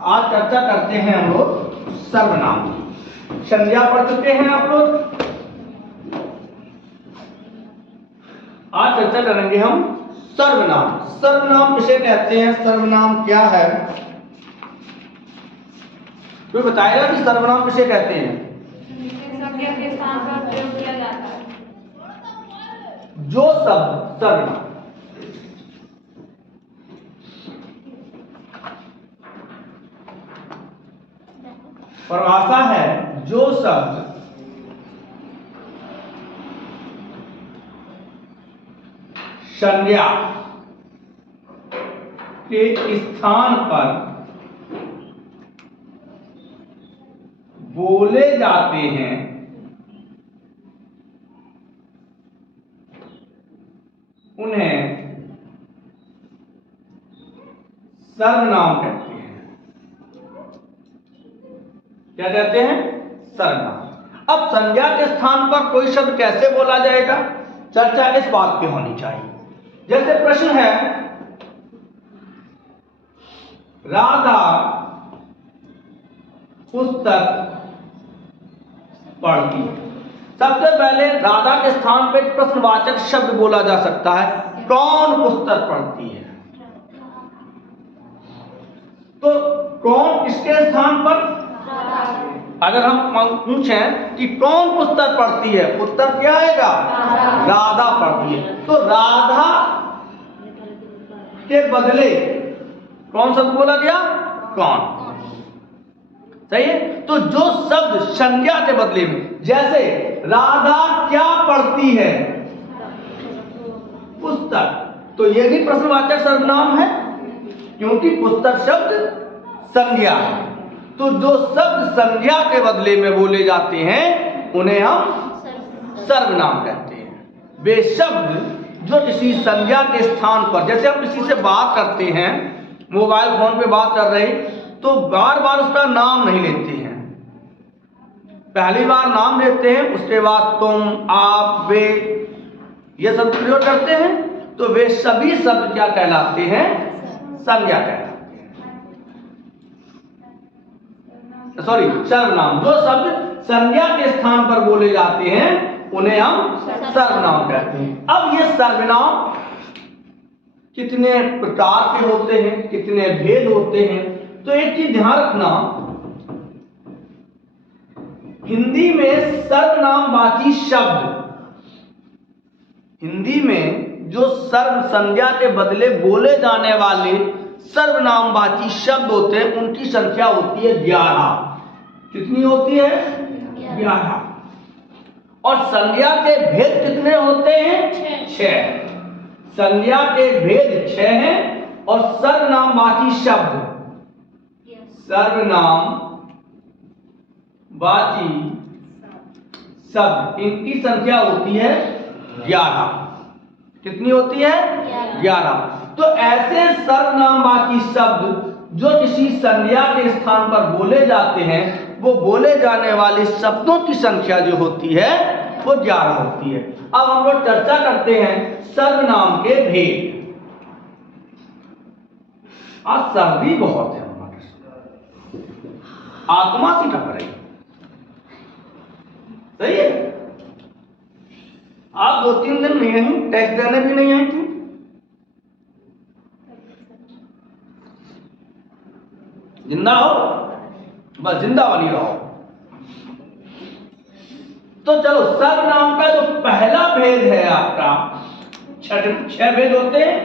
आज चर्चा करते हैं हम लोग सर्वनाम की। संज्ञा पढ़ चुके हैं आप लोग। आज चर्चा करेंगे हम सर्वनाम। सर्वनाम किसे कहते हैं, सर्वनाम क्या है, कोई बताएगा कि सर्वनाम किसे कहते हैं? संज्ञा के स्थान पर प्रयोग किया जाता है। जो शब्द सर्वनाम परिभाषा है, जो शब्द संज्ञा के स्थान पर बोले जाते हैं उन्हें सर्वनाम कहते हैं। क्या कहते हैं? सर्वनाम। अब संज्ञा के स्थान पर कोई शब्द कैसे बोला जाएगा, चर्चा इस बात पे होनी चाहिए। जैसे प्रश्न है, राधा पुस्तक पढ़ती है। सबसे पहले राधा के स्थान पे प्रश्नवाचक शब्द बोला जा सकता है, कौन पुस्तक पढ़ती है। तो कौन किसके स्थान पर? अगर हम पूछें कि कौन पुस्तक पढ़ती है, उत्तर क्या आएगा? राधा पढ़ती है। तो राधा के बदले कौन शब्द बोला गया? कौन। सही है। तो जो शब्द संज्ञा के बदले में, जैसे राधा क्या पढ़ती है? पुस्तक। तो यह भी प्रश्नवाचक सर्वनाम है, क्योंकि पुस्तक शब्द संज्ञा है। तो जो शब्द संज्ञा के बदले में बोले जाते हैं उन्हें हम सर्वनाम कहते हैं। वे शब्द जो किसी संज्ञा के स्थान पर, जैसे हम किसी से बात करते हैं, मोबाइल फोन पे बात कर रहे, तो बार बार उसका नाम नहीं लेते हैं। पहली बार नाम लेते हैं, उसके बाद तुम, आप, वे, ये शब्द प्रयोग करते हैं। तो वे सभी शब्द क्या कहलाते हैं? संज्ञा कहलाते हैं। सॉरी, सर्वनाम। जो शब्द संज्ञा के स्थान पर बोले जाते हैं उन्हें हम सर्वनाम कहते हैं। अब ये सर्वनाम कितने प्रकार के होते हैं, कितने भेद होते हैं, तो एक चीज ध्यान रखना, हिंदी में सर्वनामवाची शब्द, हिंदी में जो सर्व संज्ञा के बदले बोले जाने वाले सर्वनामवाची शब्द होते हैं उनकी संख्या होती है 11। कितनी होती है? 11। और संज्ञा के भेद कितने होते हैं? 6। संज्ञा के भेद 6 हैं। और सर्वनामवाची शब्द, सर्वनामवाची शब्द, इनकी संख्या होती है 11। कितनी होती है? 11। तो ऐसे सर्वनामवाची शब्द जो किसी संज्ञा के स्थान पर बोले जाते हैं, वो बोले जाने वाले शब्दों की संख्या जो होती है वो 11 होती है। अब हम लोग चर्चा करते हैं सर्वनाम के भेद। आज सर्दी बहुत है, आत्मा सी टप रही। सही है। आप 2-3 दिन नहीं आई, टेस्ट देने भी नहीं आई थी। जिंदा हो, बस जिंदा बनी रहो। तो चलो, सर्वनाम का जो पहला भेद है आपका, 6 भेद होते हैं।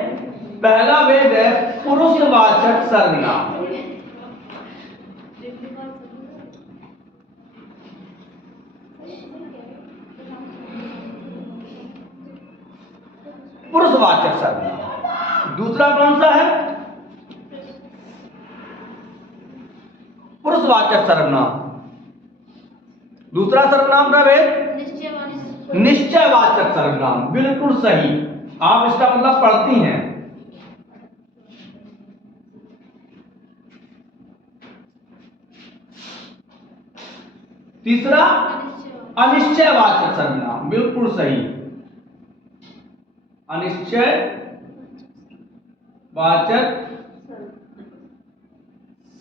पहला भेद है पुरुषवाचक सर्वनाम। पुरुषवाचक सर्वनाम। दूसरा कौन सा है? पुरुषवाचक सर्वनाम। दूसरा सर्वनाम का भेद निश्चयवाचक सर्वनाम। बिल्कुल सही, आप इसका मतलब पढ़ती हैं। तीसरा अनिश्चयवाचक सर्वनाम। बिल्कुल सही, अनिश्चयवाचक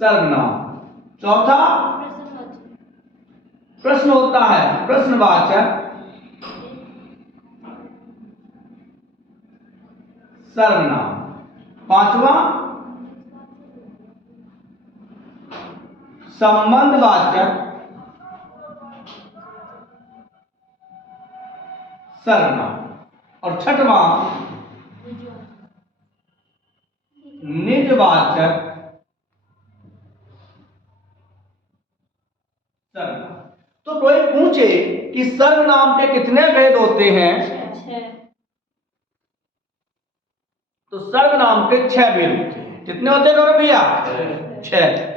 सर्वनाम। चौथा प्रश्न होता है प्रश्नवाचक सर्वनाम। पांचवा संबंधवाचक सर्वनाम। और छठवां निजवाचक सर्वनाम। तो कोई पूछे कि सर्वनाम के कितने भेद होते हैं, तो सर्वनाम के 6 भेद होते हैं। कितने होते हैं गौरव भैया? 6।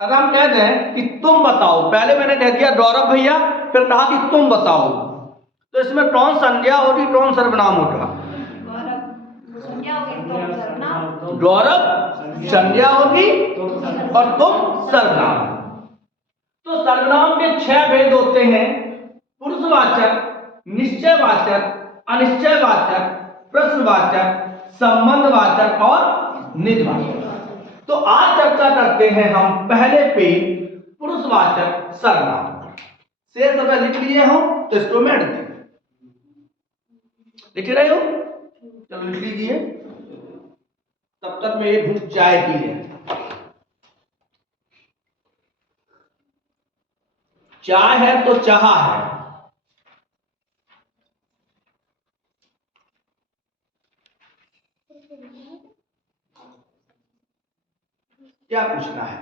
अगर हम कह दें कि तुम बताओ, पहले मैंने कह दिया गौरव भैया, फिर कहा कि तुम बताओ, तो इसमें कौन संज्ञा होगी, कौन सर्वनाम होगा? गौरव संज्ञा होगी और तुम सर्वनाम। तो सर्वनाम के 6 भेद होते हैं: पुरुषवाचक, निश्चयवाचक, अनिश्चयवाचक, प्रश्नवाचक, संबंधवाचक और निजवाचक। तो आज चर्चा करते हैं हम पहले पे पुरुषवाचक सर्वनाम। शेष अगर लिख लिए हो तो इसको मैं अड़ दें। लिख रहे हो? चलो लिख लीजिए, तब तक मैं एक घूंट चाय पी लें। चाय है तो चाह है। क्या पूछना है?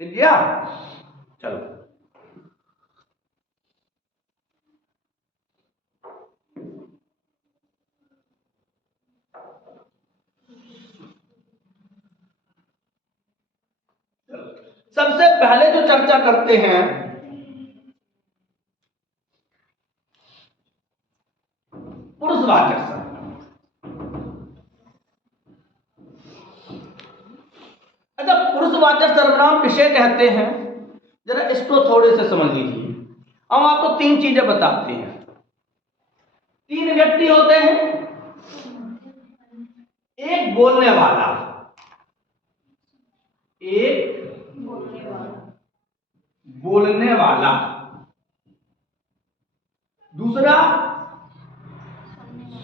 लिख लिया? चलो सबसे पहले जो चर्चा करते हैं पुरुषवाचक सर्वनाम। अच्छा, पुरुषवाचक सर्वनाम किसे कहते हैं, जरा इसको थोड़े से समझ लीजिए। हम आपको 3 चीजें बताते हैं। 3 व्यक्ति होते हैं, एक बोलने वाला, एक बोलने वाला, दूसरा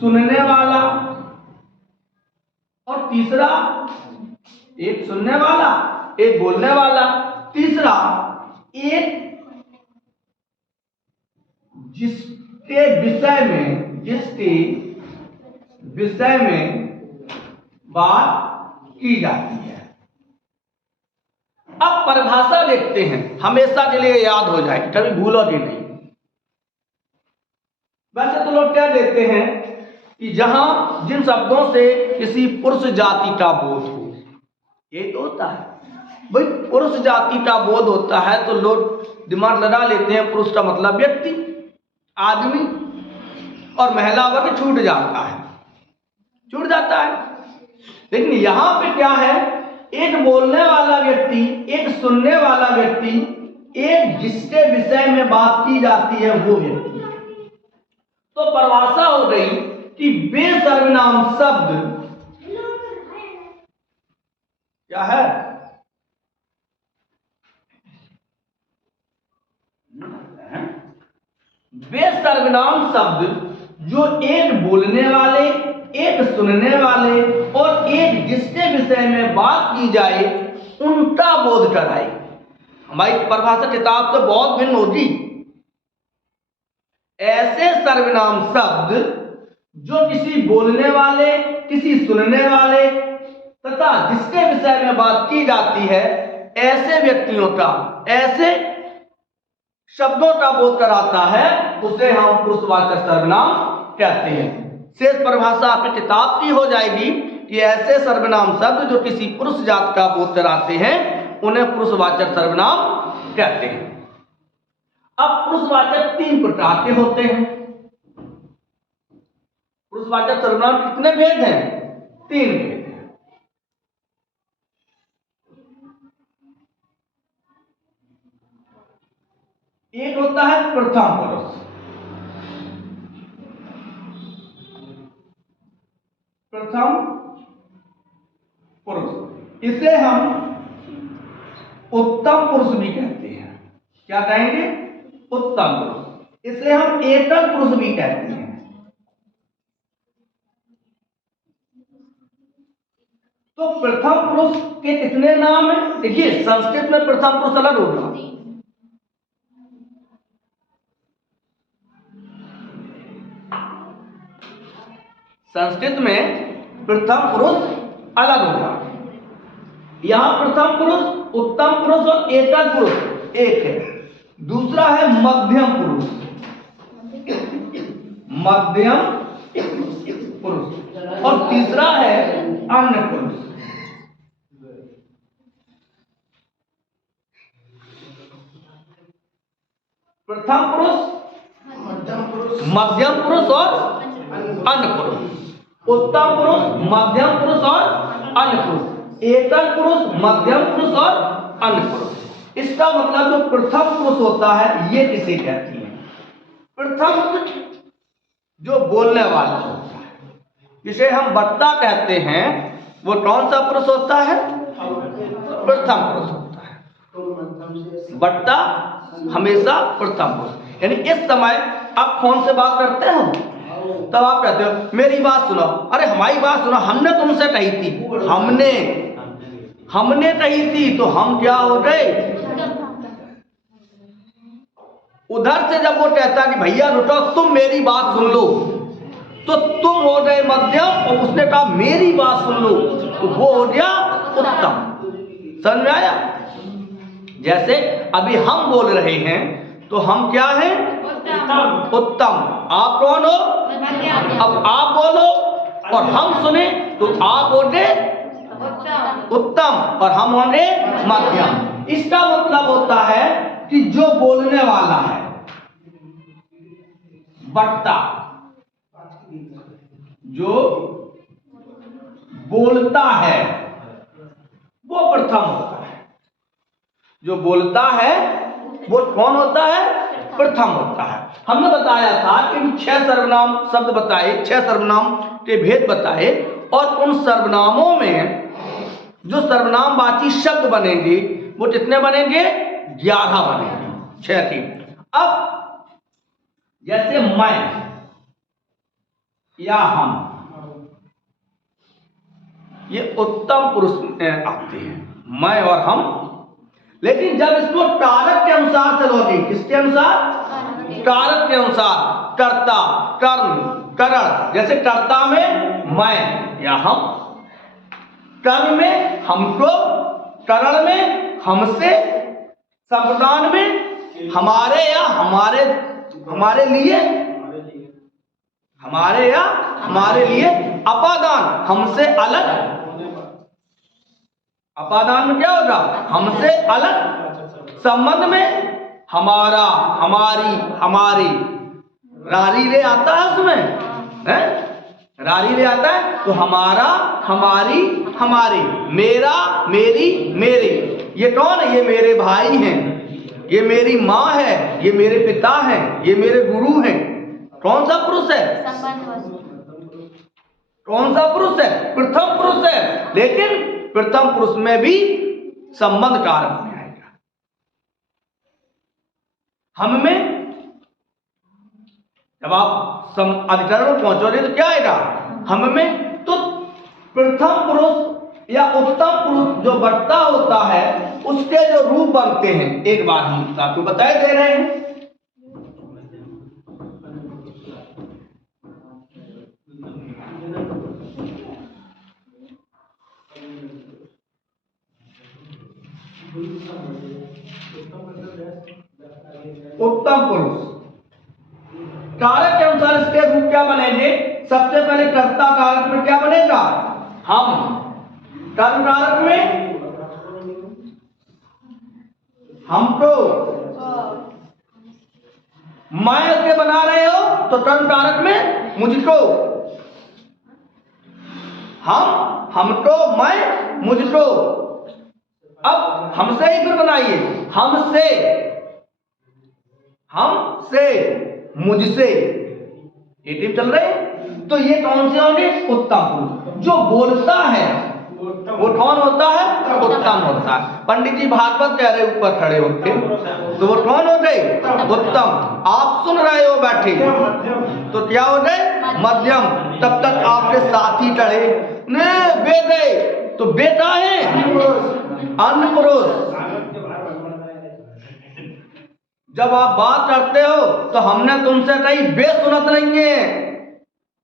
सुनने वाला और तीसरा एक सुनने वाला, एक बोलने वाला, तीसरा एक जिसके विषय में बात की जाती है। अब परिभाषा देखते हैं, हमेशा के लिए याद हो जाए, कभी भूलोगे नहीं। वैसे तो लोग क्या देते हैं कि जहां जिन शब्दों से किसी पुरुष जाति का बोध हो, ये तो होता है भाई, पुरुष जाति का बोध होता है तो लोग दिमाग लगा लेते हैं पुरुष का मतलब व्यक्ति, आदमी, और महिला वर्ग छूट जाता है। लेकिन यहां पे क्या है, एक बोलने वाला व्यक्ति, एक सुनने वाला व्यक्ति, एक जिसके विषय में बात की जाती है वो व्यक्ति। तो परिभाषा हो गई कि वे सर्वनाम शब्द क्या है, वे सर्वनाम शब्द जो एक बोलने वाले, एक सुनने वाले और एक जिसके विषय में बात की जाए उनका बोध कराए। हमारी परिभाषा किताब से बहुत भिन्न होगी। ऐसे सर्वनाम शब्द जो किसी बोलने वाले, किसी सुनने वाले तथा जिसके विषय में बात की जाती है, ऐसे व्यक्तियों का, ऐसे शब्दों का बोध कराता है, उसे हम पुरुषवाचक सर्वनाम कहते हैं। शेष परिभाषा आपकी किताब की हो जाएगी कि ऐसे सर्वनाम शब्द जो किसी पुरुष जात का बोध कराते हैं उन्हें पुरुषवाचक सर्वनाम कहते हैं। अब पुरुषवाचक 3 प्रकार के होते हैं। पुरुषवाचक सर्वनाम कितने भेद हैं? 3 भेद हैं। एक होता है प्रथम पुरुष, प्रथम पुरुष, इसे हम उत्तम पुरुष भी कहते हैं। क्या कहेंगे? उत्तम पुरुष। इसे हम एकल पुरुष भी कहते हैं। तो प्रथम पुरुष के कितने नाम हैं? देखिए, संस्कृत में प्रथम पुरुष अलग होगा। संस्कृत में प्रथम पुरुष अलग होगा। यहां प्रथम पुरुष, उत्तम पुरुष और एकल पुरुष एक है। दूसरा है मध्यम पुरुष, मध्यम पुरुष, और तीसरा है अन्य पुरुष। प्रथम पुरुष, मध्यम पुरुष और अन्य पुरुष, उत्तम पुरुष, मध्यम पुरुष और अन्य पुरुष, एकल पुरुष, मध्यम पुरुष और अन्य पुरुष। इसका मतलब जो प्रथम पुरुष होता है ये किसे कहती है? प्रथम जो बोलने वाला होता है, जिसे हम वक्ता कहते हैं, वो कौन सा पुरुष होता है? प्रथम पुरुष होता है। वक्ता हमेशा प्रथम पुरुष। यानी इस समय आप फोन से बात करते हो, तब आप कहते हो मेरी बात सुनो। अरे हमारी बात सुनो, हमने तुमसे कही थी, हमने कही थी, तो हम क्या हो गए? उधर से जब वो कहता कि भैया रुको, तुम मेरी बात सुन लो, तो तुम हो गए मध्यम, और उसने कहा मेरी बात सुन लो, तो वो हो गया उत्तम। समझ में आया? जैसे अभी हम बोल रहे हैं, तो हम क्या हैं? उत्तम। आप कौन हो? अब आप बोलो और हम सुने, तो आप होंगे उत्तम और हम होंगे मध्यम। इसका मतलब होता है कि जो बोलने वाला है, वक्ता, जो बोलता है, वो प्रथम होता है। जो बोलता है वो कौन होता है? प्रथम होता है। हमने बताया था कि 6 सर्वनाम शब्द बताए, 6 सर्वनाम के भेद बताए, और उन सर्वनामों में जो सर्वनामवाची शब्द बनेंगे वो कितने बनेंगे? 11 बनेंगे, 6 थी। अब जैसे मैं या हम, ये उत्तम पुरुष में आते हैं, मैं और हम। लेकिन जब इसको कारक के अनुसार चलोगे, किसके अनुसार? कारक के अनुसार, कर्ता, कर्म, करण। जैसे कर्ता में मैं या हम, कर्म में हमको, करण में हमसे, संप्रदान में हमारे या हमारे लिए, हमारे या हमारे लिए, अपादान हमसे अलग। अपादान में क्या होगा? हमसे अलग। संबंध में हमारा, हमारी, हमारी, रारी ले आता है उसमें, है? रारी ले आता है, तो हमारा, हमारी, हमारे, मेरा, मेरी, मेरे। ये कौन है? ये मेरे भाई हैं, ये मेरी माँ है, ये मेरे पिता हैं, ये मेरे गुरु हैं। कौन सा पुरुष है? कौन सा पुरुष है? प्रथम पुरुष है। लेकिन प्रथम पुरुष में भी संबंध कारक में आएगा। हम में जब आप अधिकरण में पहुंचोगे तो क्या आएगा? हम में तो प्रथम पुरुष या उत्तम पुरुष जो वक्ता होता है, उसके जो रूप बनते हैं, एक बार हम आपको बताए दे रहे हैं। उत्तम पुरुष कारक के अनुसार इसके रूप क्या बनेंगे? सबसे पहले कर्ता कारक में क्या बनेगा? हम। कर्म कारक में हमको, मैं के बना रहे हो तो कर्म कारक में मुझको, हम, हमको, मैं, मुझको। अब हमसे ही फिर बनाइए, हमसे, हमसे, मुझसे। ये टीम चल रहे हैं। तो ये कौन से होंगे? उत्तम पुरुष। जो बोलता है वो कौन होता है? उत्तम होता है। पंडित जी भागवत कह रहे ऊपर खड़े होते, तो वो कौन हो गए? उत्तम। आप सुन रहे हो बैठे, तो क्या हो गए? मध्यम। तब तक आपके साथी चढ़े ने बेटे, तो बेटा है अन्य पुरुष। जब आप बात करते हो तो हमने तुमसे कही बे सुनत नहीं है,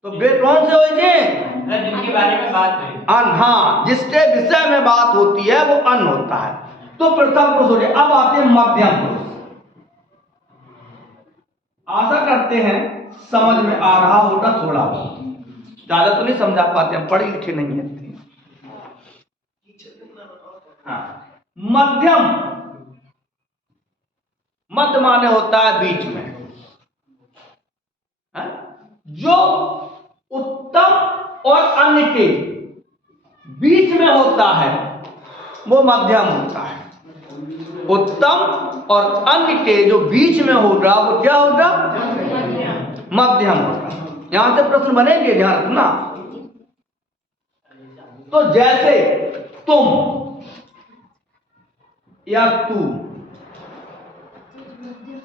तो बे कौन से हो जे? जिनके बारे में बात है अन। हाँ, जिसके विषय में बात होती है वो अन होता है। तो प्रथम पुरुष हो गए। अब आते हैं मध्यम पुरुष। आशा करते हैं समझ में आ रहा होगा थोड़ा, ज्यादा तो नहीं समझा पाते, हम पढ़े लिखे नहीं है। हाँ, मध्यम, मध्य माने होता है बीच में। है? जो उत्तम और अन्य के बीच में होता है वो मध्यम होता है। उत्तम और अन्य के जो बीच में होगा वो क्या होगा? मध्यम होगा। यहां से प्रश्न बनेंगे, ध्यान रखना। तो जैसे तुम या तू,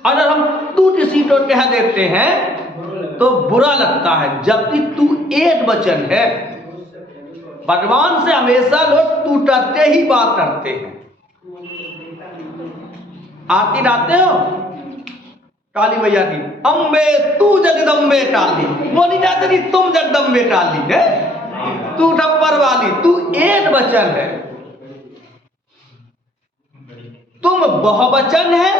अगर हम तू किसी को कह देते हैं तो बुरा लगता है, जबकि तू एक वचन है। भगवान से हमेशा लोग तू करते ही बात करते हैं। आरती गाते हो काली मैया की, अम्बे तू जगदम्बे काली, वो नहीं कहते कि तुम जगदम्बे काली है, तू टप्पर वाली। तू एक वचन है, तुम बहुवचन है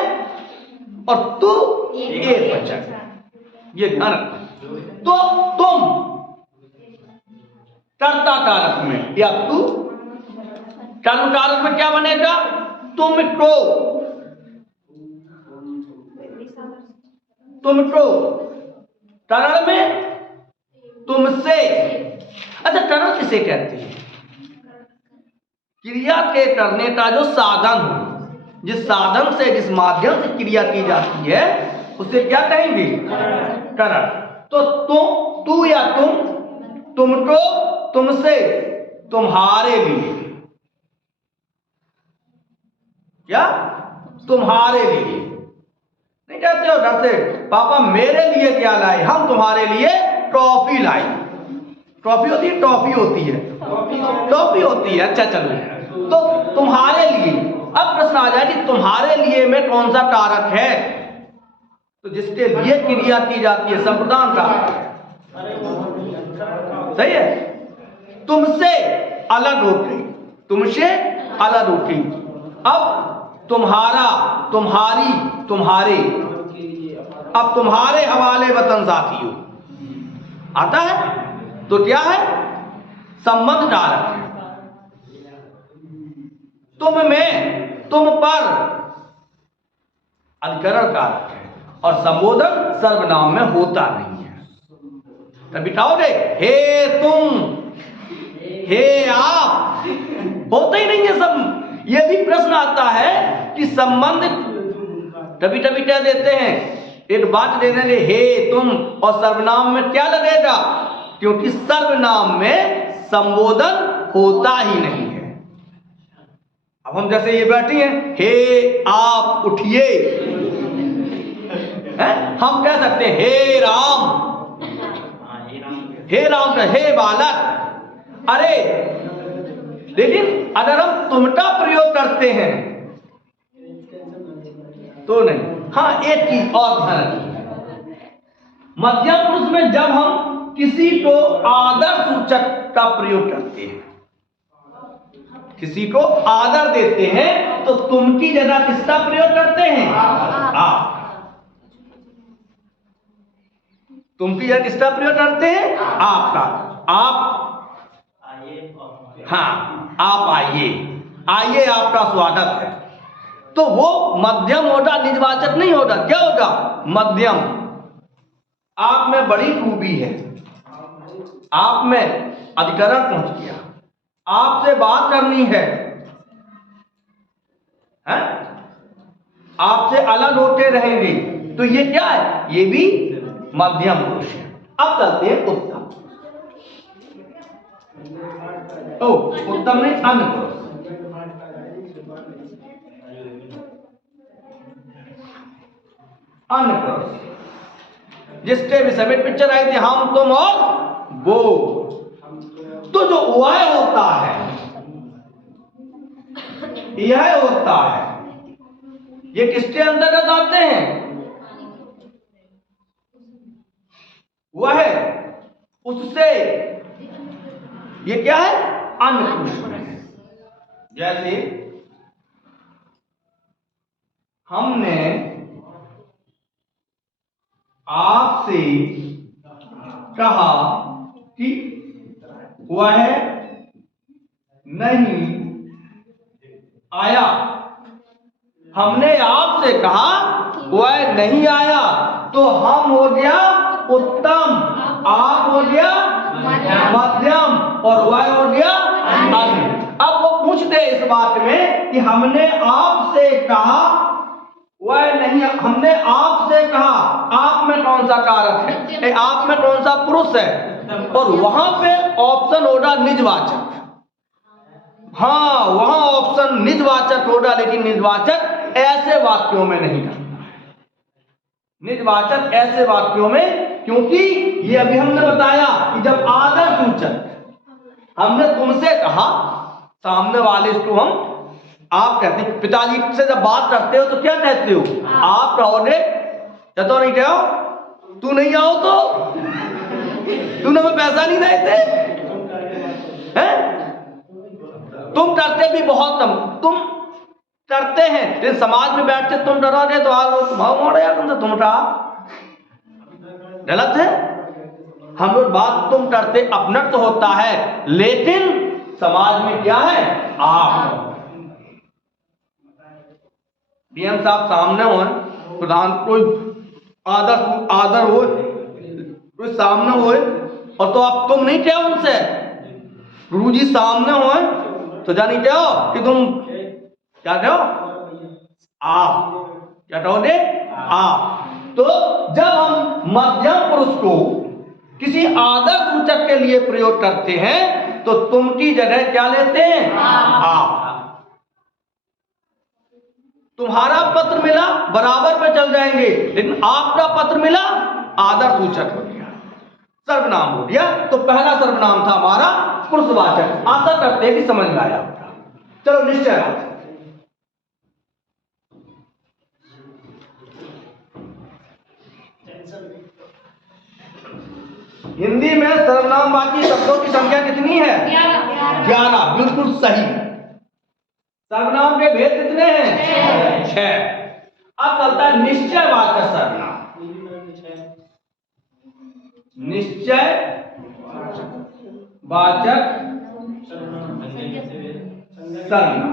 और तू एक वचन है। ये ध्यान रखना। तो तुम कर्ता कारक में या तू कर्म कारक में क्या बनेगा? तुमको, तुमको। करण में तुमसे। अच्छा, करण किसे कहते हैं? क्रिया के करने का जो साधन हो, जिस साधन से, जिस माध्यम से क्रिया की जाती है उसे क्या कहेंगे? करण। तो तुम, तू या तुम, तुमको, तुमसे, तुम्हारे लिए। क्या? तुम्हारे लिए। नहीं कहते हो घर से, पापा मेरे लिए क्या लाए? हम तुम्हारे लिए टॉफी लाई। टॉफी होती है, टॉफी होती है, टॉफी होती है। अच्छा चलो, तो तुम्हारे लिए। अब प्रश्न आ जाए कि तुम्हारे लिए में कौन सा कारक है? तो जिसके लिए क्रिया की जाती है संप्रदान कारक है। सही है। तुमसे अलग होती, तुमसे अलग होती। अब तुम्हारा, तुम्हारी, तुम्हारे। अब तुम्हारे हवाले वतन साथियों आता है, तो क्या है? संबंध कारक है। तुम में, तुम पर अधिकरण कारक है, और संबोधन सर्वनाम में होता नहीं है। तब बिठाओगे हे तुम, हे आप, होता ही नहीं है सब। ये भी प्रश्न आता है कि संबंध कभी कभी क्या देते हैं, एक बात दे देंगे हे तुम, और सर्वनाम में क्या लगेगा? क्योंकि सर्वनाम में संबोधन होता ही नहीं है। अब हम जैसे ये बैठी हैं, हे आप उठिए, हम कह सकते हैं हे राम, हे राम, हे बालक। अरे लेकिन अगर हम तुम का प्रयोग करते हैं तो नहीं। हाँ, एक चीज और ध्यान रखिए, मध्यम पुरुष में जब हम किसी को आदर सूचक का प्रयोग करते हैं, किसी को आदर देते हैं, तो तुम की जगह किसका प्रयोग करते हैं? आप। तुम की जगह किसका प्रयोग करते हैं? आपका। आप, हाँ, आप आइए, आइए, आपका स्वागत है। तो वो मध्यम होगा, निजवाचक नहीं होगा। क्या होगा? मध्यम। आप में बड़ी खूबी है, आप में अधिकरण पहुंच गया, आपसे बात करनी है, आपसे अलग होते रहेंगे, तो ये क्या है? ये भी मध्यम पुरुष है। अब चलते हैं उत्तम। ओ उत्तम नहीं, अन्य पुरुष। अन्य पुरुष जिसके विषय में पिक्चर आई थी हम तुम और वो। तो जो वह होता है, यह होता है, ये किसके अंतर्गत आते हैं? वह उससे, ये क्या है? अन्य पुरुष में। जैसे हमने आपसे कहा कि वह नहीं आया। हमने आपसे कहा वह नहीं आया, तो हम हो गया उत्तम, आप हो गया मध्यम और वह हो गया अन्य। अब वो पूछते इस बात में कि हमने आपसे कहा वह नहीं, हमने आपसे कहा, आप में कौन सा कारक है, आप में कौन सा पुरुष है, और वहां पे ऑप्शन होगा निजवाचक। हाँ, वहां ऑप्शन निजवाचक होगा, लेकिन निजवाचक ऐसे वाक्यों में नहीं करता है। निजवाचक ऐसे वाक्यों में, क्योंकि ये अभी हमने बताया कि जब आदर सूचक हमने तुमसे कहा, सामने वाले को हम आप कहते हैं। पिताजी से जब बात करते हो तो क्या कहते हो? आप रहोगे या तो नहीं कहो, तू नहीं आओ तो तूने हमें पैसा नहीं देते हैं? तुम करते भी बहुत कम, तुम करते हैं, लेकिन समाज में बैठते तुम डरोगे तो आज लोग भाव मोड़ यार तुमसे, तुम उठा, गलत है। हम लोग बात तुम करते, अपना तो होता है, लेकिन समाज में क्या है? आप। डीएम साहब सामने हो, प्रधान कोई आदर हो, कोई सामने हो, और तो आप तुम नहीं क्या उनसे, गुरुजी सामने हो तो जानी क्या हो कि तुम क्या कहो? आप। क्या कहोगे? आप। तो जब हम मध्यम पुरुष को किसी आदर सूचक के लिए प्रयोग करते हैं तो तुम की जगह क्या लेते हैं? आप। तुम्हारा पत्र मिला बराबर पे चल जाएंगे, लेकिन आपका पत्र मिला आदर सूचक हो गया, सर्वनाम हो गया। तो पहला सर्वनाम था हमारा पुरुषवाचक। आशा करते हैं कि समझ में आया होगा। चलो निश्चय बात। हिंदी में सर्वनामवाची शब्दों की संख्या कितनी है? 11। बिल्कुल सही। सर्वनाम के भेद कितने हैं? 6। अब चलता है निश्चयवाचक सर्वनाम। निश्चय वाचक सर्वनाम,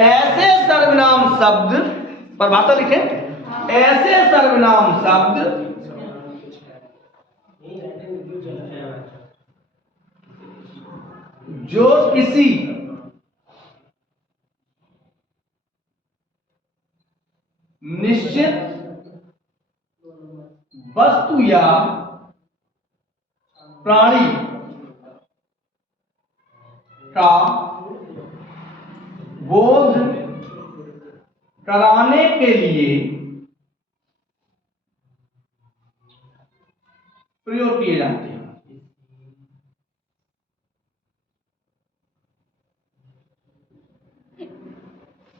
ऐसे सर्वनाम शब्द, परिभाषा लिखें, ऐसे सर्वनाम शब्द जो किसी निश्चित वस्तु या प्राणी का बोध कराने के लिए प्रयोग किए जाते हैं।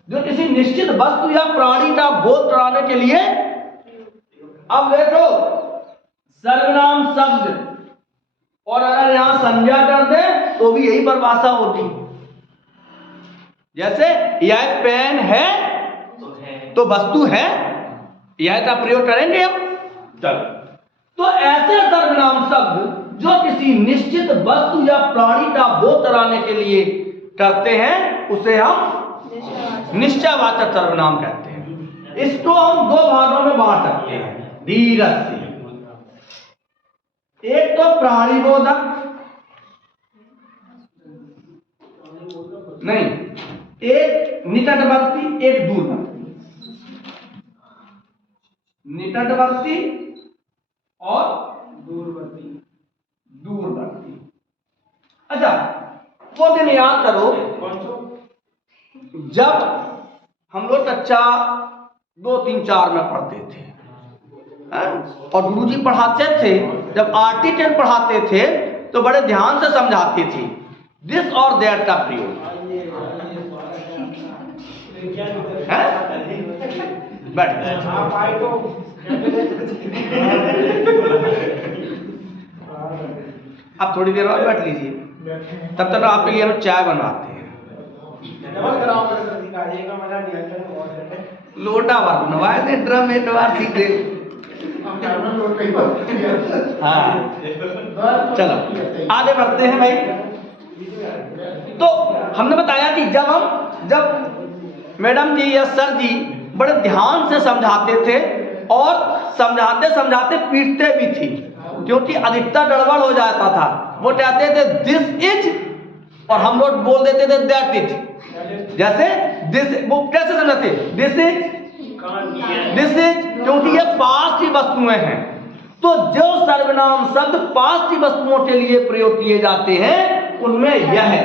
जो किसी निश्चित वस्तु या प्राणी का बोध कराने के लिए। अब देखो सर्वनाम शब्द, और अगर यहां संज्ञा कर दे तो भी यही परिभाषा होती। जैसे यह पेन है तो वस्तु है, यह का प्रयोग करेंगे हम। चलो, तो ऐसे सर्वनाम शब्द जो किसी निश्चित वस्तु या प्राणी का बोध कराने के लिए करते हैं उसे हम निश्चयवाचक सर्वनाम कहते हैं। इसको हम 2 भागों में बांट सकते हैं धीरज से। एक तो प्राणिबोधक, नहीं, एक निकटवर्ती, एक दूरवर्ती। निकटवर्ती और दूरवर्ती। अच्छा, वो दिन याद करो जब हम लोग कक्षा 2, 3, 4 में पढ़ते थे, और गुरुजी पढ़ाते थे, जब आर्टिकल पढ़ाते थे तो बड़े ध्यान से समझाते थे, दिस और दैट का प्रयोग है। बैठ आप थोड़ी देर बाद बैठ लीजिए, तब तक आपके लिए हम चाय बनवाते हैं। लोटा भर बनवाए थे, ड्रम एक बार सीधे। हाँ चलो आगे बढ़ते हैं भाई। तो हमने बताया कि जब मैडम जी या सर जी बड़े ध्यान से समझाते थे और समझाते समझाते पीटते भी थी, क्योंकि अधिकतर गड़बड़ हो जाता था। वो कहते थे दिस इज और हम लोग बोल देते थे दैट इज। जैसे दिस, वो कैसे समझाते, दिस इज, क्योंकि ये पास्ट की वस्तुएं हैं। तो जो सर्वनाम शब्द पास्ट की वस्तुओं के लिए प्रयोग किए जाते हैं उनमें यह है,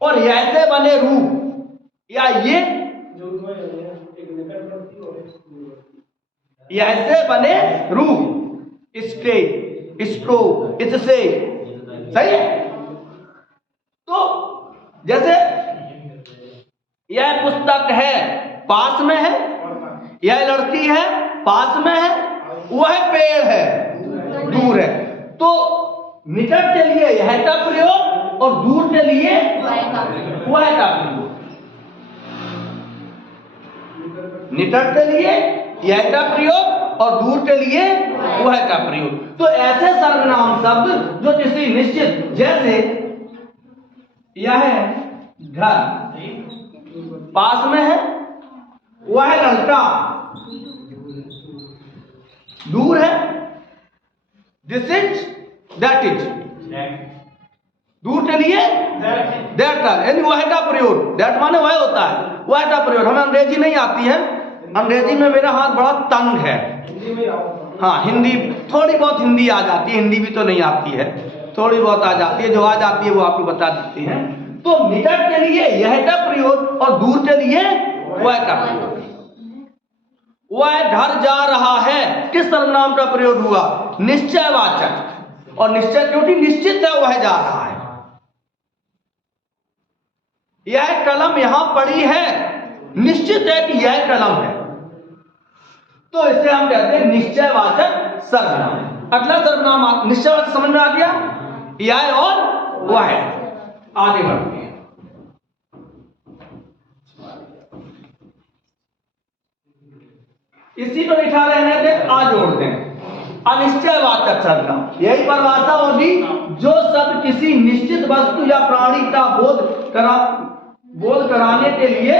और यह से बने रूप या ये ऐसे बने रूप, इसके, इसको, इससे, सही है। तो जैसे यह पुस्तक है, पास में है, यह लड़की है, पास में है, वह पेड़ है, दूर है। तो निकट के लिए यह का प्रयोग और दूर के लिए वह का प्रयोग। निकट के लिए यह का प्रयोग और दूर के लिए वह का प्रयोग। तो ऐसे सर्वनाम शब्द जो किसी निश्चित, जैसे यह घर पास में है, वह लड़का दूर है, दिस इज, दैट इज, दूर के लिए दैट का, यानी वह का प्रयोग। दैट माने वह होता है, वह का प्रयोग। हमें अंग्रेजी नहीं आती है, अंग्रेजी में मेरा हाथ बड़ा तंग है। हाँ, हिंदी थोड़ी बहुत हिंदी आ जाती है, हिंदी भी तो नहीं आती है, थोड़ी बहुत आ जाती है। जो आ जाती है वो आपको बता देते हैं। तो निकट के लिए यह का प्रयोग और दूर के लिए वह का प्रयोग। वह घर जा रहा है, किस सर्वनाम का प्रयोग हुआ, निश्चयवाचक। और निश्चय क्योंकि निश्चित है वह जा रहा है। यह कलम यहां पड़ी है, निश्चित है कि यह कलम है, तो इसे हम कहते हैं निश्चयवाचक सर्वनाम। अगला सर्वनाम निश्चयवाचक समझ में आ गया, यह और वह। आगे बढ़ते हैं। इसी को लिखा रहने दे, आ जोड़ दें। अनिश्चयवाचक सर्वनाम, यही परिभाषा होगी, जो शब्द किसी निश्चित वस्तु या प्राणी का बोध कराने के लिए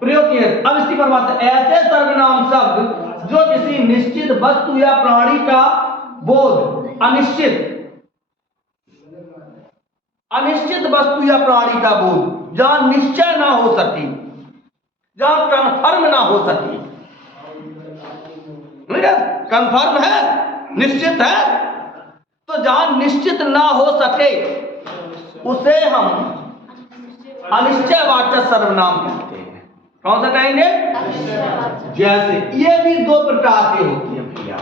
प्रयोग किए। अब इसकी परिभाषा, ऐसे सर्वनाम शब्द जो किसी निश्चित वस्तु या प्राणी का बोध, अनिश्चित वस्तु या प्राणी का बोध, जहां निश्चय ना हो सके, जहां कन्फर्म ना हो सके, कन्फर्म है, निश्चित है, तो जहां निश्चित ना हो सके उसे हम अनिश्चयवाचक सर्वनाम कहते हैं। कौन सा कहेंगे, जैसे ये भी दो प्रकार की होती है भैया।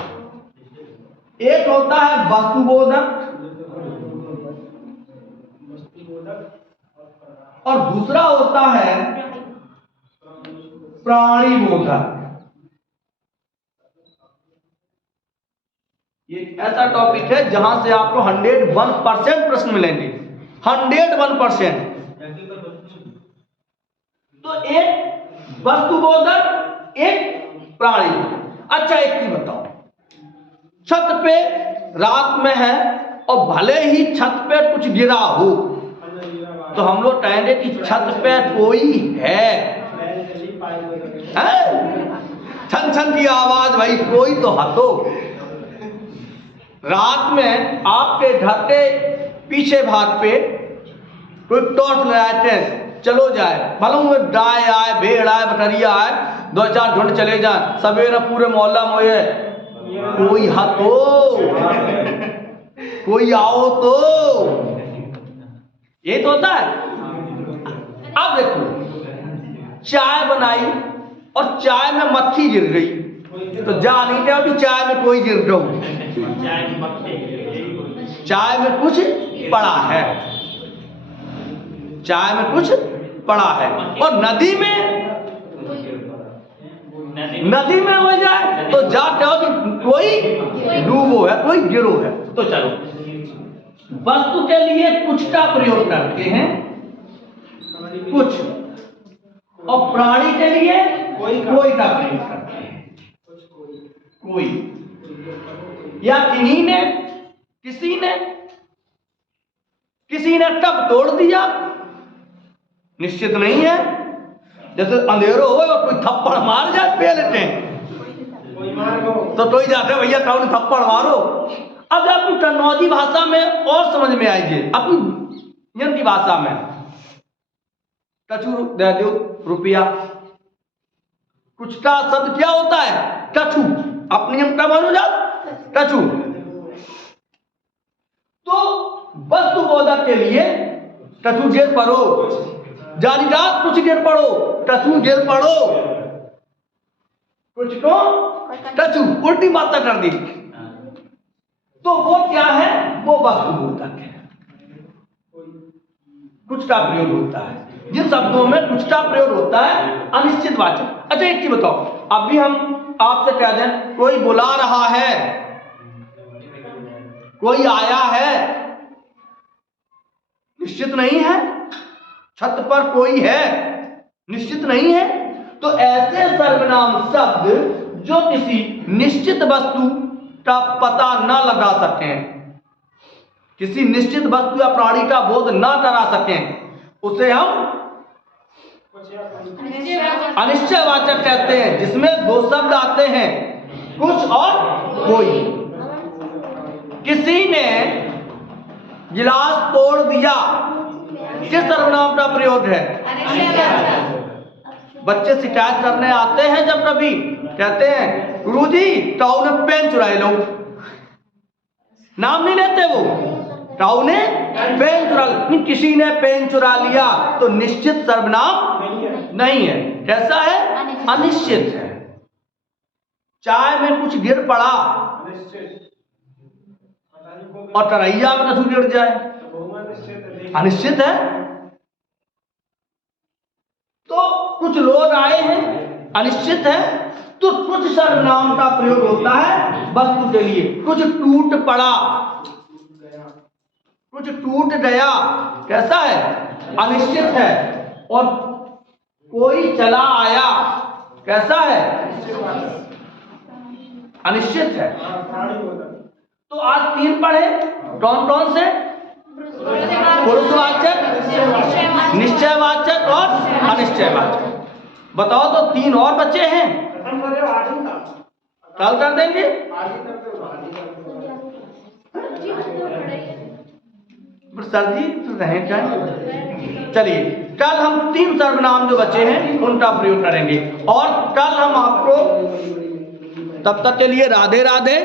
एक होता है वस्तुबोधक और दूसरा होता है प्राणीबोधक। ये ऐसा टॉपिक है जहां से आपको 101% प्रश्न मिलेंगे, 101%। तो एक वस्तुबोधक, एक प्राणीबोधक। अच्छा एक चीज बताओ, छत पे रात में है और भले ही छत पे कुछ गिरा हो तो हम लोग कहेंगे कि छत पे कोई है? छन छन की आवाज, भाई कोई तो हटो। रात में आपके घर के पीछे भाग पे कोई टॉर्च लगाते हैं, चलो जाए, भले गाय आए, भेड़ आए, बटरिया आए, 2-4 झुंड चले जाए, सवेरे पूरे मोहल्ला में कोई हटो, कोई आओ तो। ये तो होता है। अब देखो, चाय बनाई और चाय में मक्खी गिर गई, तो जान क्या अभी चाय में कोई गिर रहा हूं, चाय में कुछ पड़ा है, चाय में कुछ पड़ा है। और नदी में हो जाए तो जाते हो कि कोई डूबो है, कोई गिरो है। तो चलो, वस्तु के लिए कुछ का प्रयोग करते हैं, कुछ, और प्राणी के लिए कोई का प्रयोग करते हैं, कोई। या किसी ने टब तोड़ दिया, निश्चित नहीं है। जैसे अंधेरो हो और कोई थप्पड़ मार जाए पहले तो ही जाते भैया कौन थप्पड़ मारो। अब अपनी कन्नौजी भाषा में और समझ में आइए, अपनी यन की भाषा में, कछु दे दो रुपया। कुछ का शब्द क्या होता है? कछु। अपनी हम क्या मानो जा? कछु। तो वस्तु बोधक के लिए कछु गिर पड़ो, जानी रात कुछ गिर पड़ो, कछु गिर पड़ो, कुछ को कछु, उल्टी बात कर दी। तो वो क्या है? वो वस्तु बोधक है, कुछ का प्रयोग होता है। जिन शब्दों में कुछ का प्रयोग होता है अनिश्चित वाचक। अच्छा एक चीज बताओ, अभी हम आपसे कह दें कोई बुला रहा है, कोई आया है, निश्चित नहीं है। छत पर कोई है, निश्चित नहीं है। तो ऐसे सर्वनाम शब्द जो किसी निश्चित वस्तु का पता न लगा सकें, किसी निश्चित वस्तु या प्राणी का बोध न करा सकें, उसे हम अनिश्चयवाचक कहते हैं, जिसमें दो शब्द आते हैं, कुछ और कोई। किसी ने गिलास तोड़ दिया, किस सर्वनाम का प्रयोग है? बच्चे शिकायत करने आते हैं जब कभी, कहते हैं गुरुजी टाउ ने पेन चुराए लो, नाम नहीं लेते वो, टाउ ने पेन चुरा लिया। किसी ने पेन चुरा लिया तो निश्चित सर्वनाम नहीं है, कैसा है? अनिश्चित है। चाय में कुछ गिर पड़ा और तरैया में कछु गिर जाए, अनिश्चित है। तो कुछ लोग आए हैं, अनिश्चित है। तो कुछ सर्वनाम का प्रयोग होता है वस्तु के लिए। कुछ टूट पड़ा, कुछ टूट गया, कैसा है? अनिश्चित है। और कोई चला आया, कैसा है? अनिश्चित है। तो आज 3 पढ़े, कौन कौन से? पुरुषवाचक, निश्चयवाचक और अनिश्चयवाचक। बताओ तो 3 और बच्चे हैं, कल कर देंगे। सर जी तो रहे क्या? चलिए कल हम 3 सर्वनाम जो बचे हैं उनका प्रयोग करेंगे। और कल हम आपको, तब तक के लिए राधे राधे।